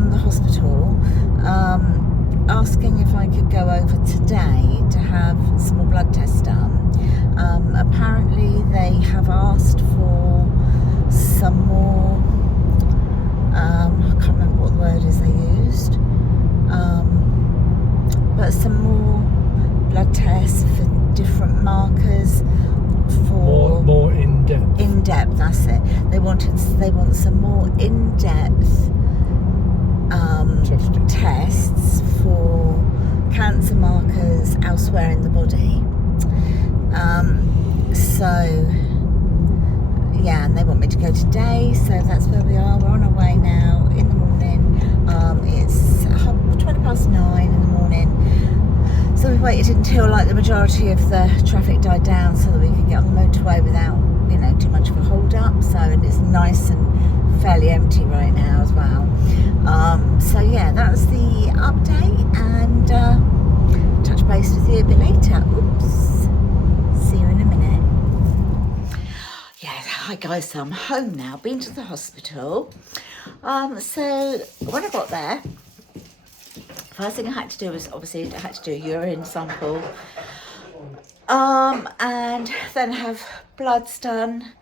from the hospital asking if I could go over today to have some more blood tests done. Apparently they have asked for some more, I can't remember what the word is they used, but some more blood tests for different markers, for more in-depth. In-depth, that's it. They want some more in-depth tests for cancer markers elsewhere in the body. So yeah, and they want me to go today, so that's where we are. We're on our way now in the morning. It's 9:20 in the morning, so we waited until like the majority of the traffic died down so that we could get on the motorway without, you know, too much of a hold up. So, and it's nice and fairly empty right now as well. So yeah, that's the update, and touch base with you a bit later. Oops, see you in a minute. Yeah, hi guys, so I'm home now, been to the hospital. So when I got there, first thing I had to do was obviously I had to do a urine sample, and then have bloods done.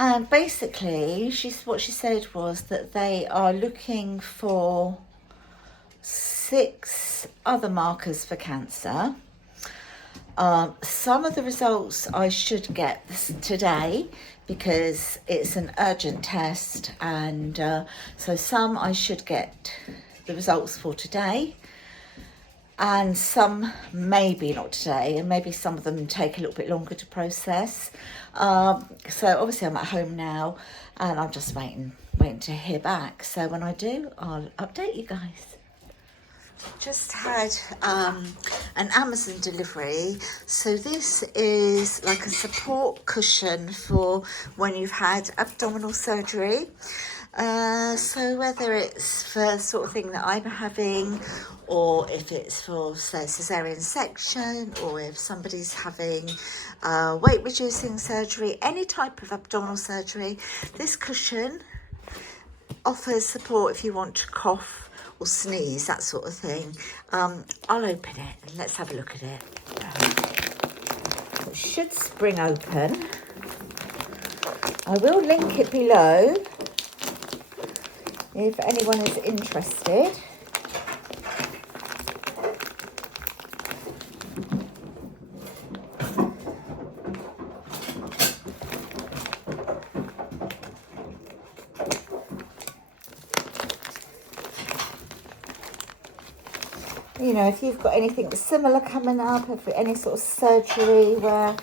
And basically, what she said was that they are looking for 6 other markers for cancer. Some of the results I should get today because it's an urgent test, and so some I should get the results for today, and some maybe not today, and maybe some of them take a little bit longer to process. So obviously I'm at home now, and I'm just waiting to hear back. So when I do, I'll update you guys. Just had an Amazon delivery. So this is like a support cushion for when you've had abdominal surgery. So whether it's for the sort of thing that I'm having, or if it's for, say, cesarean section, or if somebody's having weight reducing surgery, any type of abdominal surgery, this cushion offers support if you want to cough or sneeze, that sort of thing. I'll open it and let's have a look at it. It should spring open. I will link it below if anyone is interested. You know, if you've got anything similar coming up, if any sort of surgery where,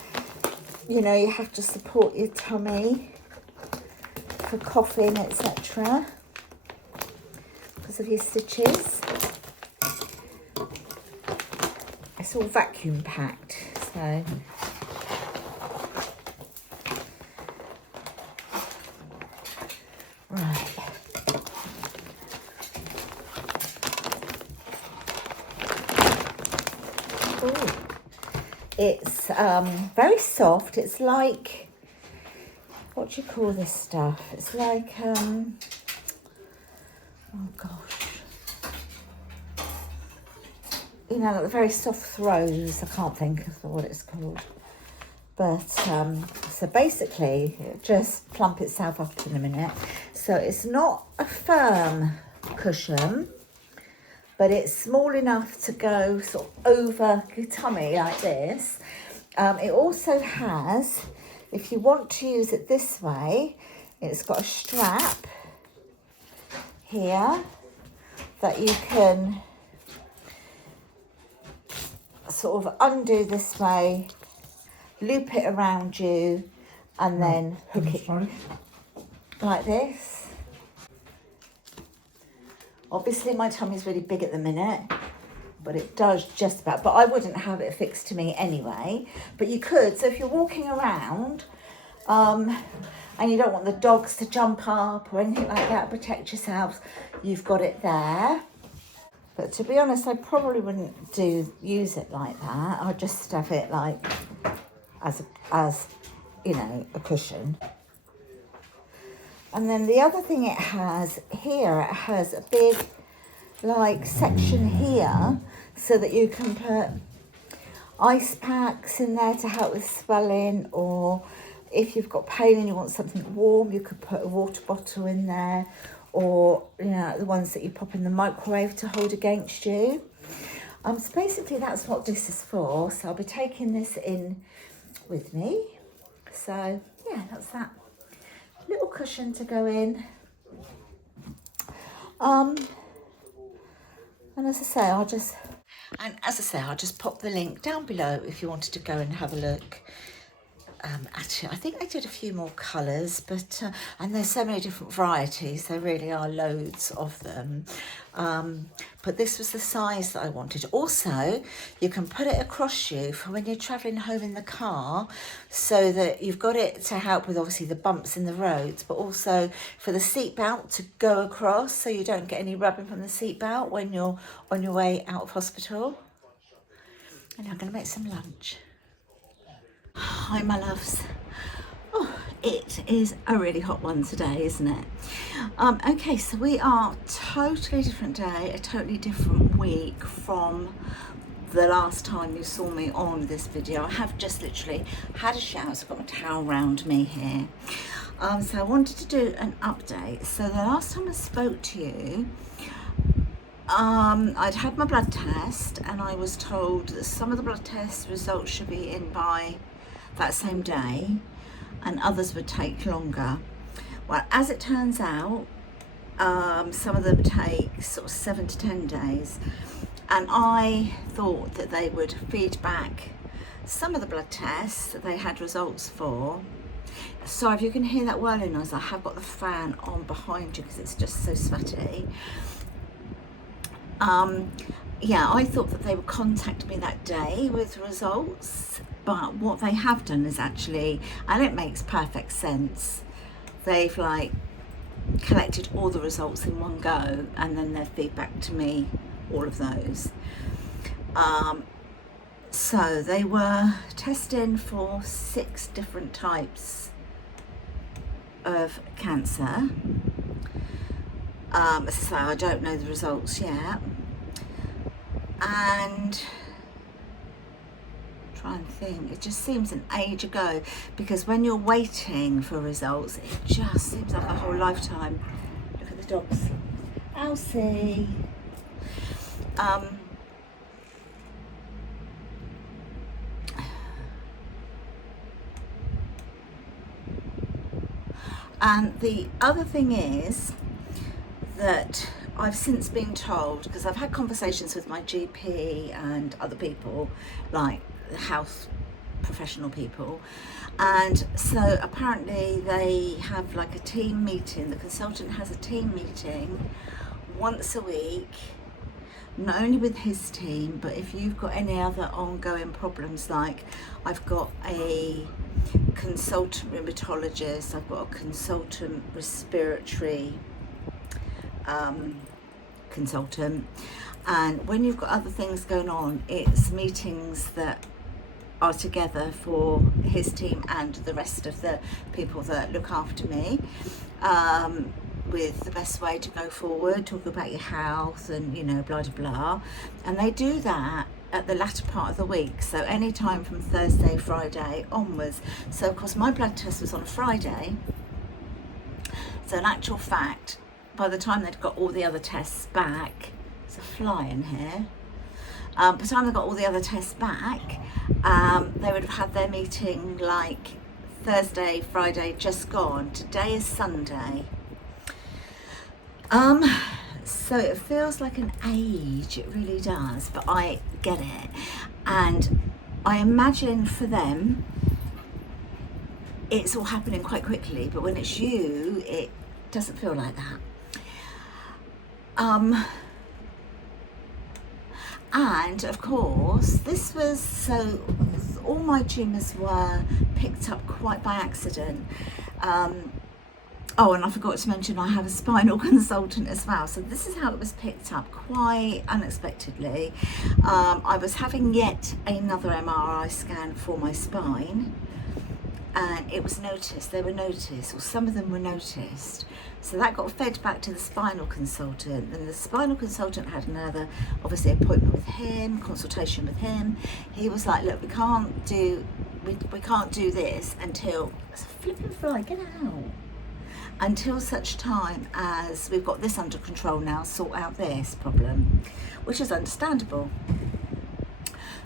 you know, you have to support your tummy for coughing, etc., because of your stitches. It's all vacuum packed, so. Right. Ooh. It's very soft. It's like, what do you call this stuff? It's like, oh gosh. You know, like the very soft throws. I can't think of what it's called. But, so basically, it just plump itself up in a minute. So it's not a firm cushion, but it's small enough to go sort of over your tummy like this. It also has, if you want to use it this way, it's got a strap here that you can sort of undo this way, loop it around you, and then hook it like this. Obviously my tummy's really big at the minute, but it does just about, but I wouldn't have it fixed to me anyway, but you could. So if you're walking around and you don't want the dogs to jump up or anything like that, protect yourselves, you've got it there. But to be honest, I probably wouldn't use it like that. I'd just have it like as you know, a cushion. And then the other thing it has here, it has a big like section here so that you can put ice packs in there to help with swelling, or if you've got pain and you want something warm, you could put a water bottle in there, or you know, the ones that you pop in the microwave to hold against you. So basically that's what this is for. So I'll be taking this in with me. So yeah, that's that little cushion to go in. And as I say, I'll just pop the link down below if you wanted to go and have a look. Actually, I think I did a few more colours, but and there's so many different varieties. There really are loads of them. But this was the size that I wanted. Also, you can put it across you for when you're travelling home in the car, so that you've got it to help with obviously the bumps in the roads, but also for the seatbelt to go across so you don't get any rubbing from the seatbelt when you're on your way out of hospital. And I'm going to make some lunch. Hi, my loves. Oh, it is a really hot one today, isn't it? Okay, so we are totally different day, a totally different week from the last time you saw me on this video. I have just literally had a shower, so I've got my towel around me here. So I wanted to do an update. So the last time I spoke to you, I'd had my blood test, and I was told that some of the blood test results should be in by that same day, and others would take longer. Well, as it turns out, some of them take sort of 7 to 10 days, and I thought that they would feed back some of the blood tests that they had results for. So if you can hear that whirling noise, I have got the fan on behind you because it's just so sweaty. Yeah, I thought that they would contact me that day with results, but what they have done is actually, and it makes perfect sense, they've like collected all the results in one go, and then they'll feed back to me all of those. So they were testing for 6 different types of cancer. So I don't know the results yet, and try and think, it just seems an age ago, because when you're waiting for results, it just seems like a whole lifetime. Look at the dogs. Elsie. And the other thing is that I've since been told, because I've had conversations with my GP and other people, like health professional people, and so apparently they have like a team meeting. The consultant has a team meeting once a week, not only with his team, but if you've got any other ongoing problems, like I've got a consultant rheumatologist, I've got a consultant respiratory consultant, and when you've got other things going on, it's meetings that are together for his team and the rest of the people that look after me, with the best way to go forward, talk about your health and, you know, blah blah blah. And they do that at the latter part of the week, so any time from Thursday, Friday onwards. So of course my blood test was on a Friday, so in actual fact, by the time they'd got all the other tests back, there's a fly in here, by the time they got all the other tests back, they would have had their meeting like Thursday, Friday just gone. Today is Sunday. So it feels like an age, it really does, but I get it. And I imagine for them, it's all happening quite quickly, but when it's you, it doesn't feel like that. And of course, this was, so all my tumours were picked up quite by accident. Oh, and I forgot to mention I have a spinal consultant as well. So this is how it was picked up, quite unexpectedly. I was having yet another MRI scan for my spine, and it was noticed, they were noticed, or some of them were noticed. So that got fed back to the spinal consultant, and the spinal consultant had another, obviously, appointment with him, consultation with him. He was like, look, we can't do this until, it's a flipping fly, get out. Until such time as we've got this under control now, sort out this problem, which is understandable.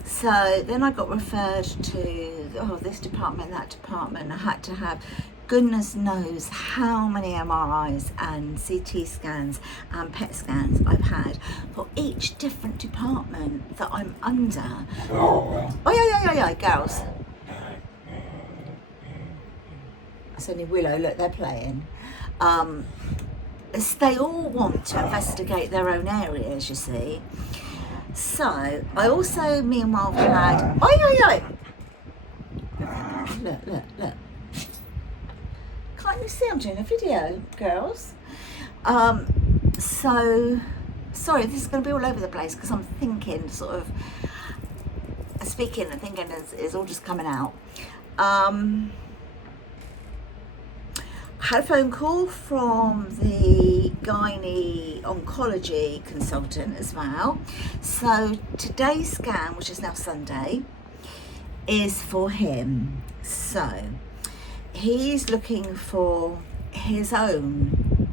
So then I got referred to, this department, that department. I had to have goodness knows how many MRIs and CT scans and PET scans I've had for each different department that I'm under. Oh, yeah, girls. That's only Willow, look, they're playing. They all want to investigate their own areas, you see. So I also meanwhile had, look. Can't you see I'm doing a video, girls? So, sorry, this is going to be all over the place because I'm thinking, sort of, speaking and thinking is all just coming out. I had a phone call from the gynae oncology consultant as well. So today's scan, which is now Sunday, is for him. So he's looking for his own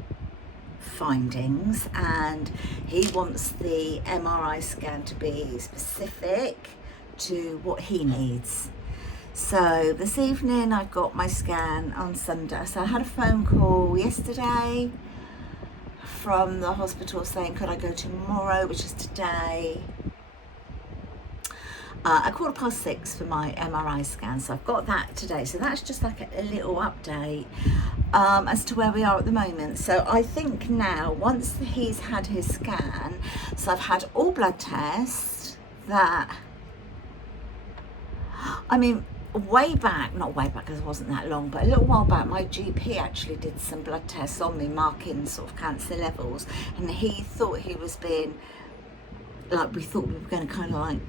findings, and he wants the MRI scan to be specific to what he needs. So this evening I got my scan on Sunday. So I had a phone call yesterday from the hospital saying, could I go tomorrow, which is today, at 6:15 for my MRI scan. So I've got that today. So that's just like a little update as to where we are at the moment. So I think now, once he's had his scan, so I've had all blood tests that, I mean, not way back because it wasn't that long, but a little while back, my GP actually did some blood tests on me, marking sort of cancer levels, and he thought he was being, like, we thought we were going to kind of like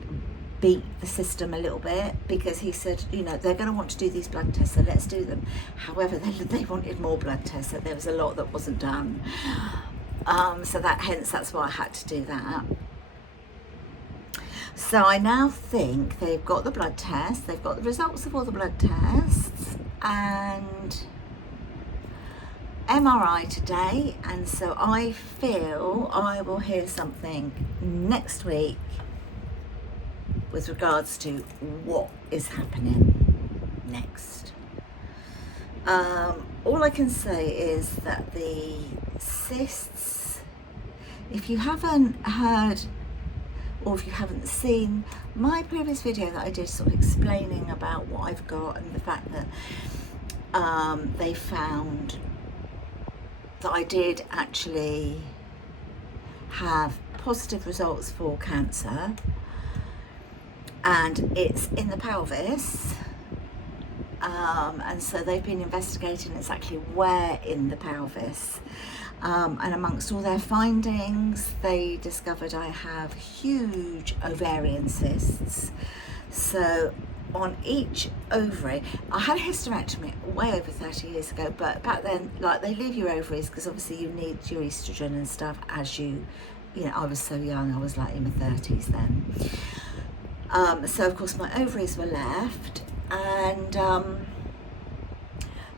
beat the system a little bit, because he said, you know, they're going to want to do these blood tests, so let's do them. However, they wanted more blood tests, so there was a lot that wasn't done. So that's why I had to do that. So I now think they've got the blood tests, they've got the results of all the blood tests, and MRI today, and so I feel I will hear something next week with regards to what is happening next. All I can say is that the cysts, if you haven't heard, or if you haven't seen my previous video that I did sort of explaining about what I've got and the fact that they found that I did actually have positive results for cancer, and it's in the pelvis, and so they've been investigating exactly where in the pelvis. And amongst all their findings, they discovered I have huge ovarian cysts. So on each ovary, I had a hysterectomy way over 30 years ago, but back then, like, they leave your ovaries because obviously you need your estrogen and stuff as you know, I was so young, I was like in my 30s then. So of course my ovaries were left, and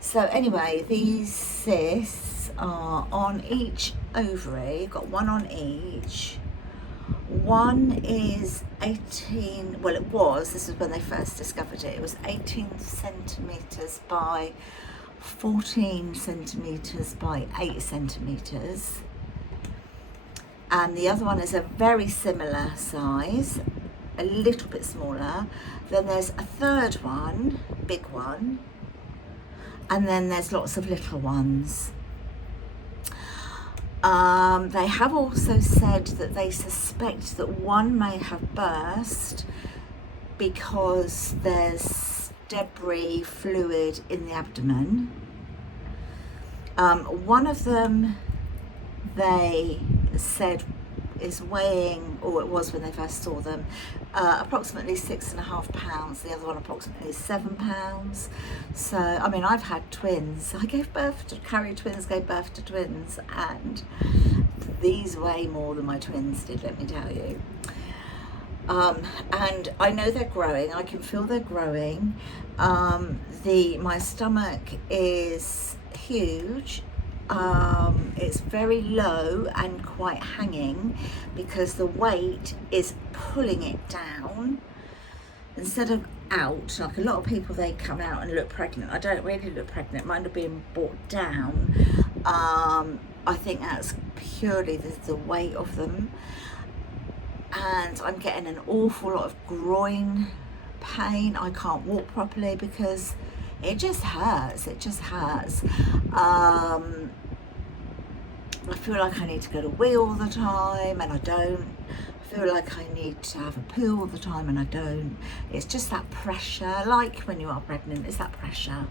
so anyway, these cysts are on each ovary. Got one on each. One is 18, well, it was, this is when they first discovered it, it was 18 centimetres by 14 centimetres by 8 centimetres. And the other one is a very similar size, a little bit smaller. Then there's a third one, big one, and then there's lots of little ones. They have also said that they suspect that one may have burst because there's debris, fluid in the abdomen. One of them, they said, is weighing, or it was when they first saw them, approximately 6.5 pounds. The other one approximately 7 pounds. So, I mean, I've had twins. I gave birth to, carried twins, gave birth to twins, and these weigh more than my twins did, let me tell you. And I know they're growing. I can feel they're growing. My stomach is huge. It's very low and quite hanging because the weight is pulling it down instead of out. Like a lot of people, they come out and look pregnant. I don't really look pregnant. Mine are being brought down. I think that's purely the weight of them. And I'm getting an awful lot of groin pain. I can't walk properly because it just hurts. It just hurts. I feel like I need to go to wee all the time, and I don't. I feel like I need to have a poo all the time, and I don't. It's just that pressure, like when you are pregnant, it's that pressure.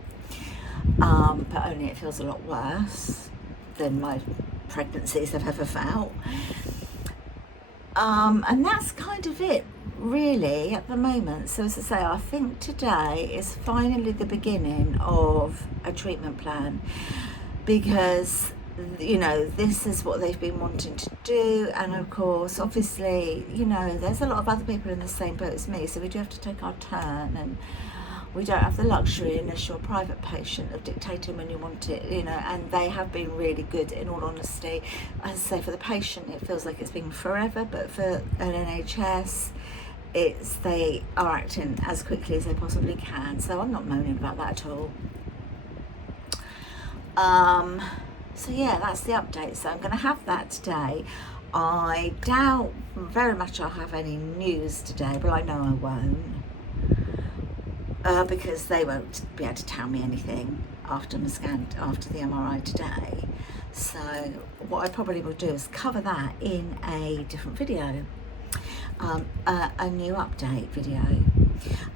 But only it feels a lot worse than my pregnancies I've ever felt. And that's kind of it, really, at the moment. So as I say, I think today is finally the beginning of a treatment plan, because, you know, this is what they've been wanting to do. And of course, obviously, you know, there's a lot of other people in the same boat as me, so we do have to take our turn, and we don't have the luxury, unless you're a private patient, of dictating when you want it, you know. And they have been really good, in all honesty. As I say, for the patient, it feels like it's been forever, but for an NHS, they are acting as quickly as they possibly can. So I'm not moaning about that at all. So yeah, that's the update. So I'm going to have that today. I doubt very much I'll have any news today, but I know I won't. Because they won't be able to tell me anything after the MRI today. So what I probably will do is cover that in a different video, a new update video.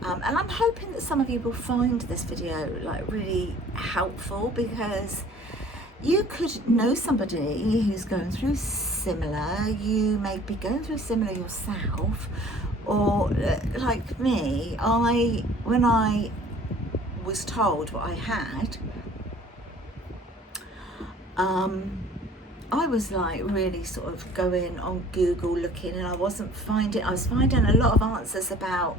And I'm hoping that some of you will find this video like really helpful, because you could know somebody who's going through similar. You may be going through similar yourself. Or like me, when I was told what I had, I was like really sort of going on Google looking, and I was finding a lot of answers about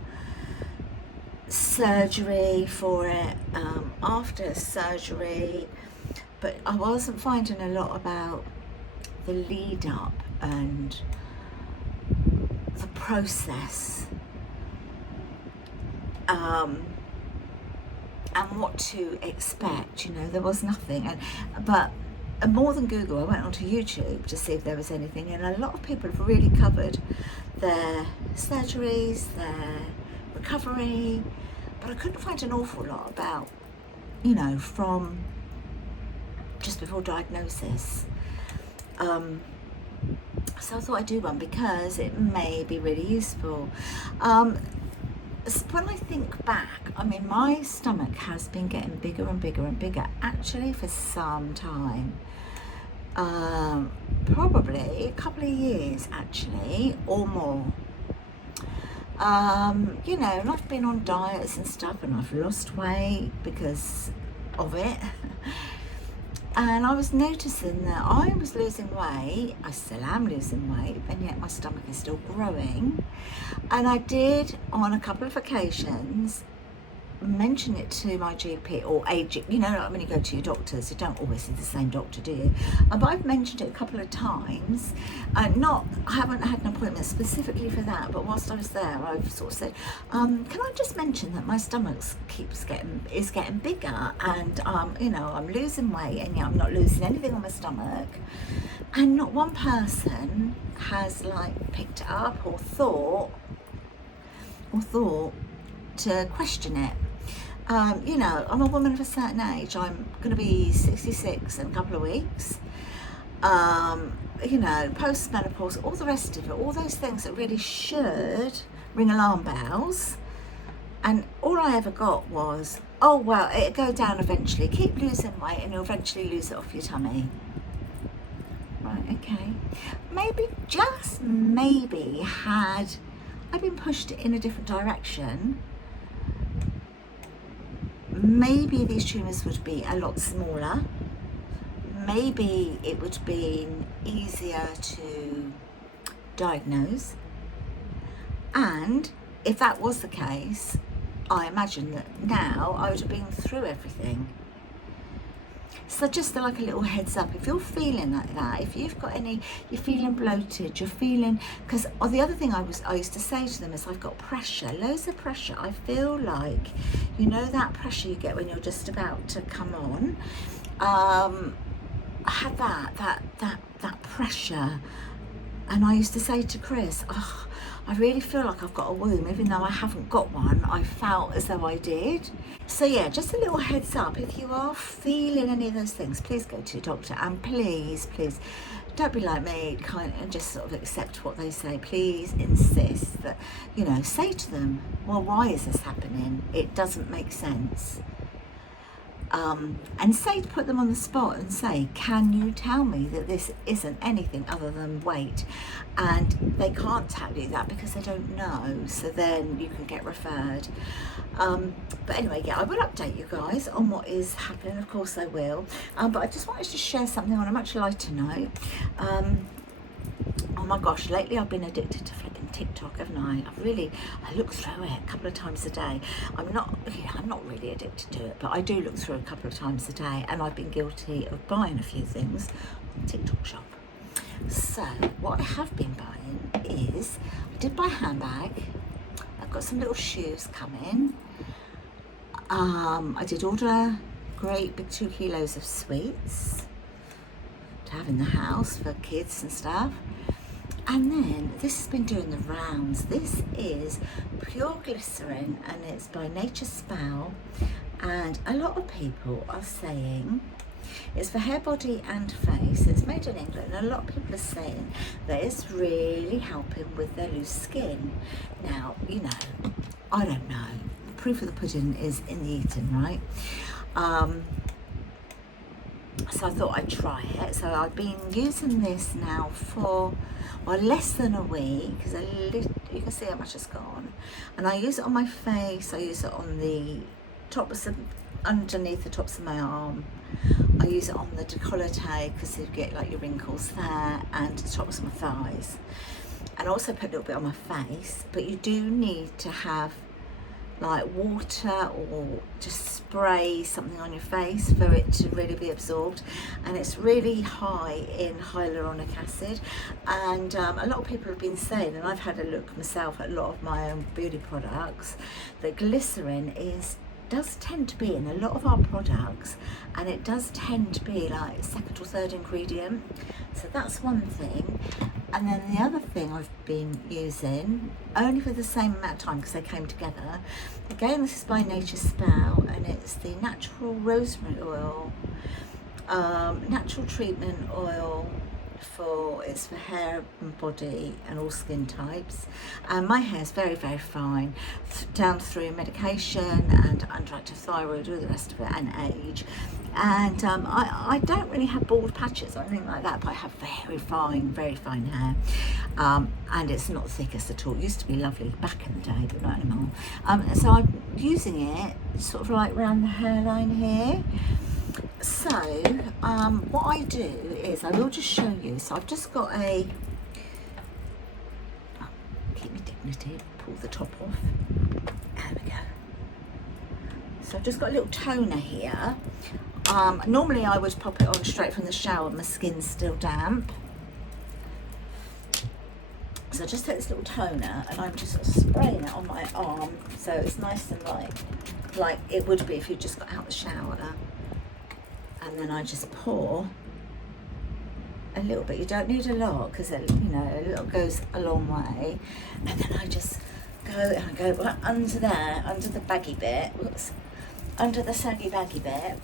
surgery for it, after surgery, but I wasn't finding a lot about the lead up and the process, and what to expect. You know, there was nothing. But more than Google, I went onto YouTube to see if there was anything, and a lot of people have really covered their surgeries, their recovery, but I couldn't find an awful lot about, you know, from just before diagnosis. So I thought I'd do one because it may be really useful. When I think back, I mean, my stomach has been getting bigger and bigger and bigger, actually, for some time. Probably a couple of years, actually, or more. You know, and I've been on diets and stuff, and I've lost weight because of it. And I was noticing that I was losing weight. I still am losing weight, and yet my stomach is still growing. And I did, on a couple of occasions, mention it to my GP, or you know, like when you go to your doctors, you don't always see the same doctor, do you? But I've mentioned it a couple of times. I haven't had an appointment specifically for that, but whilst I was there, I've sort of said, can I just mention that my stomach is getting bigger, and you know, I'm losing weight, and yet I'm not losing anything on my stomach. And not one person has like picked it up or thought to question it. You know, I'm a woman of a certain age. I'm going to be 66 in a couple of weeks. You know, post-menopause, all the rest of it, all those things that really should ring alarm bells. And all I ever got was, oh, well, it'll go down eventually. Keep losing weight and you'll eventually lose it off your tummy. Right. right, okay. Maybe, just maybe, had I been pushed in a different direction, maybe these tumours would be a lot smaller. Maybe it would have been easier to diagnose. And if that was the case, I imagine that now I would have been through everything. So just like a little heads up, if you're feeling like that, if you've got any, you're feeling bloated, you're feeling, because the other thing I used to say to them is, I've got pressure, loads of pressure. I feel like, you know, that pressure you get when you're just about to come on. I had that pressure, and I used to say to Chris, oh, I really feel like I've got a womb, even though I haven't got one. I felt as though I did. So yeah, just a little heads up, if you are feeling any of those things, please go to your doctor, and please don't be like me, kind of just sort of accept what they say. Please insist that, you know, say to them, well, why is this happening? It doesn't make sense. And put them on the spot and say, can you tell me that this isn't anything other than weight? And they can't tell you that because they don't know, so then you can get referred. But anyway, yeah, I will update you guys on what is happening, of course I will. But I just wanted to share something on a much lighter note. Oh my gosh, lately I've been addicted to flipping TikTok, haven't I? I look through it a couple of times a day. I'm not really addicted to it, but I do look through it a couple of times a day, and I've been guilty of buying a few things on TikTok shop. So what I have been buying is, I did buy a handbag. I've got some little shoes coming. I did order great big 2 kilos of sweets to have in the house for kids and stuff. And then this has been doing the rounds. This is pure glycerin, and it's by Nature's Spow, and a lot of people are saying it's for hair, body and face. It's made in England, and a lot of people are saying that it's really helping with their loose skin. Now, you know, I don't know. The proof of the pudding is in the eating, right? So I thought I'd try it. So I've been using this now for, well, less than a week, because you can see how much it's gone. And I use it on my face, I use it on the tops of, underneath the tops of my arm. I use it on the décolleté because you get like your wrinkles there, and the tops of my thighs. And I also put a little bit on my face, but you do need to have like water or just spray something on your face for it to really be absorbed. And it's really high in hyaluronic acid, and a lot of people have been saying, and I've had a look myself at a lot of my own beauty products, that glycerin does tend to be in a lot of our products, and it does tend to be like second or third ingredient. So that's one thing. And then the other thing I've been using, only for the same amount of time because they came together, again this is by Nature's Spow, and it's the natural rosemary oil, natural treatment oil, it's for hair and body and all skin types. And my hair is very, very fine, down through medication and underactive thyroid, all the rest of it, and age. And I don't really have bald patches or anything like that, but I have very fine hair. And it's not thickest at all. It used to be lovely back in the day, but not anymore. So I'm using it sort of like around the hairline here. So what I do is, I will just show you. So I've just got keep me dignity, pull the top off. There we go. So I've just got a little toner here. Normally I would pop it on straight from the shower, my skin's still damp. So I just take this little toner and I'm just sort of spraying it on my arm, so it's nice and like it would be if you just got out the shower. And then I just pour a little bit. You don't need a lot because, you know, a little goes a long way. And then I just go right under there, under the baggy bit, under the saggy baggy bit.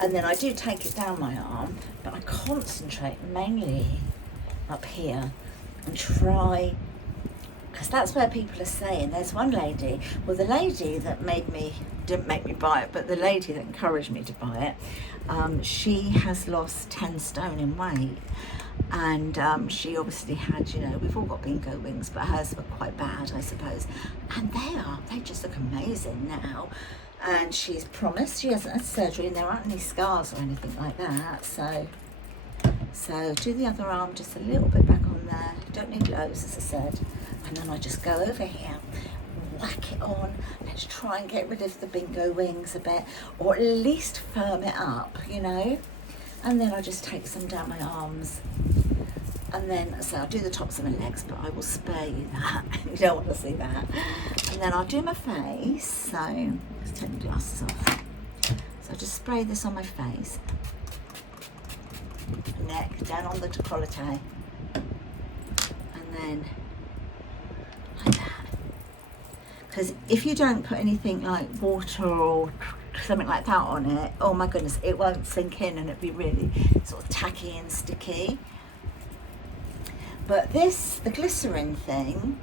And then I do take it down my arm, but I concentrate mainly up here and try because that's where people are saying. There's one lady, well, the lady that didn't make me buy it, but the lady that encouraged me to buy it, she has lost 10 stone in weight. And she obviously had, you know, we've all got bingo wings, but hers were quite bad, I suppose. And they just look amazing now. And she's promised she hasn't had surgery, and there aren't any scars or anything like that. So do the other arm just a little bit back on there. Don't need loads, as I said. And then I just go over here, whack it on. Let's try and get rid of the bingo wings a bit, or at least firm it up, you know. And then I just take some down my arms. And then, so I'll do the tops of my legs, but I will spare you that. You don't want to see that. And then I'll do my face. So, let's take the glasses off. So I just spray this on my face. Neck, down on the décolleté. And then, like that. Because if you don't put anything like water or something like that on it, oh my goodness, it won't sink in and it'll be really sort of tacky and sticky. But this, the glycerin thing,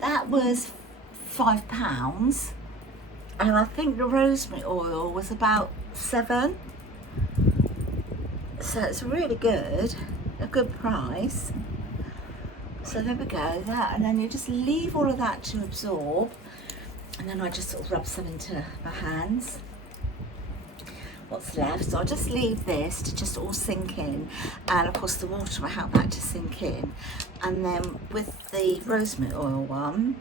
that was £5, and I think the rosemary oil was about £7. So it's really good, a good price. So there we go, that, and then you just leave all of that to absorb, and then I just sort of rub some into my hands. What's left, so I'll just leave this to just all sink in, and of course the water will help that to sink in. And then with the rosemary oil one,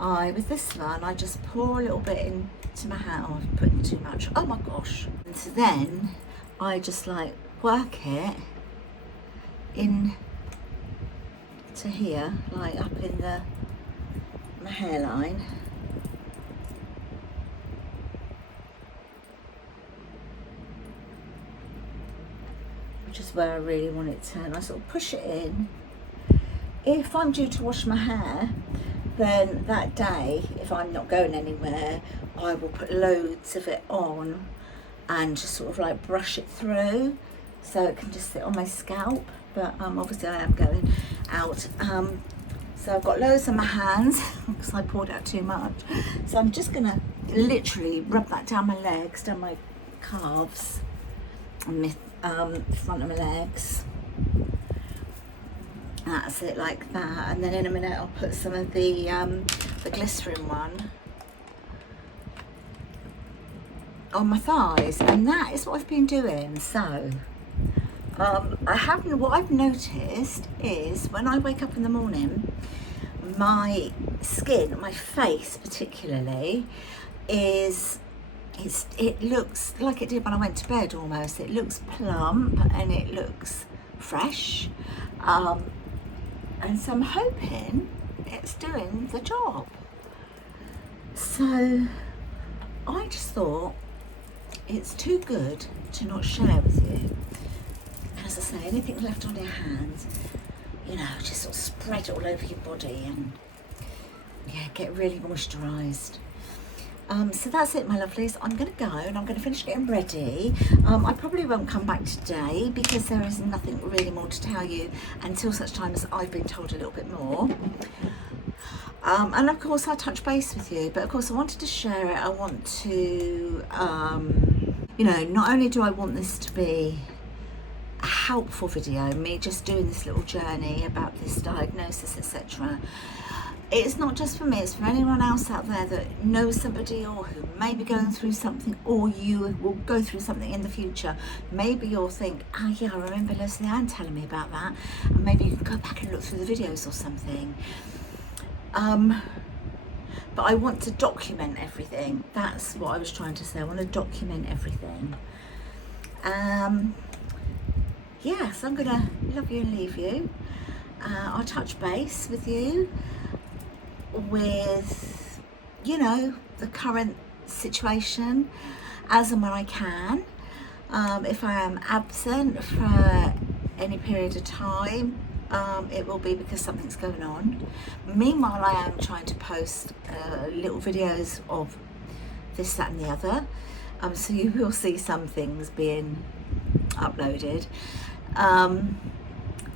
with this one I just pour a little bit into my hand. Oh, I've put in too much, oh my gosh. And so then I just like work it in to here, like up in my hairline. Which is where I really want it to, and I sort of push it in. If I'm due to wash my hair, then that day, if I'm not going anywhere, I will put loads of it on and just sort of like brush it through so it can just sit on my scalp. But obviously I am going out. So I've got loads on my hands because I poured out too much. So I'm just gonna literally rub that down my legs, down my calves, and my front of my legs. That's it, like that. And then in a minute I'll put some of the glycerin one on my thighs, and that is what I've been doing. So what I've noticed is when I wake up in the morning, my skin, my face particularly, it looks like it did when I went to bed almost. It looks plump and it looks fresh. And so I'm hoping it's doing the job. So I just thought it's too good to not share with you. And as I say, anything left on your hands, you know, just sort of spread it all over your body and yeah, get really moisturised. So that's it, my lovelies. I'm going to go and I'm going to finish getting ready. I probably won't come back today because there is nothing really more to tell you until such time as I've been told a little bit more. And of course I'll touch base with you, but of course I wanted to share it. I want to, you know, not only do I want this to be a helpful video, me just doing this little journey about this diagnosis, etc. It's not just for me, it's for anyone else out there that knows somebody or who may be going through something, or you will go through something in the future. Maybe you'll think, oh yeah, I remember Lesleyanne telling me about that, and maybe you can go back and look through the videos or something. But I want to document everything. That's what I was trying to say. I want to document everything. Yeah, so I'm gonna love you and leave you. I'll touch base with you with, you know, the current situation as and when I can. If I am absent for any period of time, it will be because something's going on. Meanwhile, I am trying to post little videos of this, that and the other. So you will see some things being uploaded.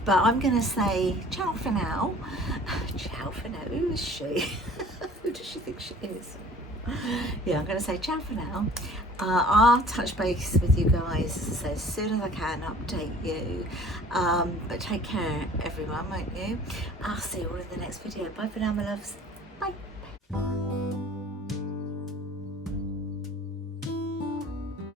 But I'm going to say ciao for now. Ciao for now. Who is she? Who does she think she is? Yeah, I'm going to say ciao for now. I'll touch base with you guys as soon as I can, update you. But take care, everyone, won't you? I'll see you all in the next video. Bye for now, my loves. Bye.